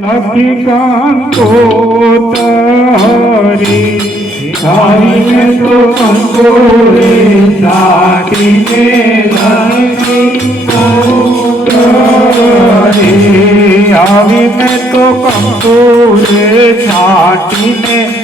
नकी कान को तहरी धारी में तो संको तो रे साकी में नकी को तहरी आवी में तो कमको रे साकी में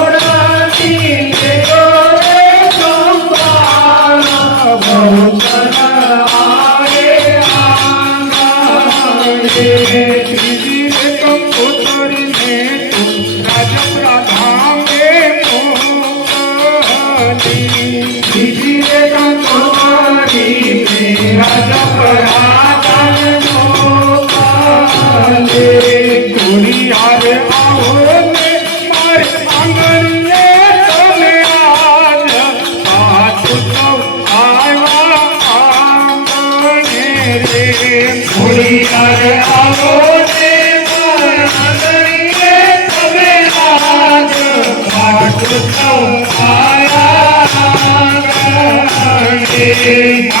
Thank hey.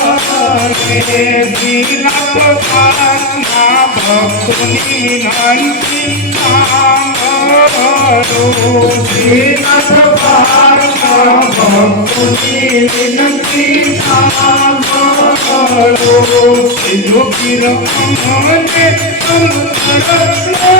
ये दीनपाना भक्तिनन्ति कामरो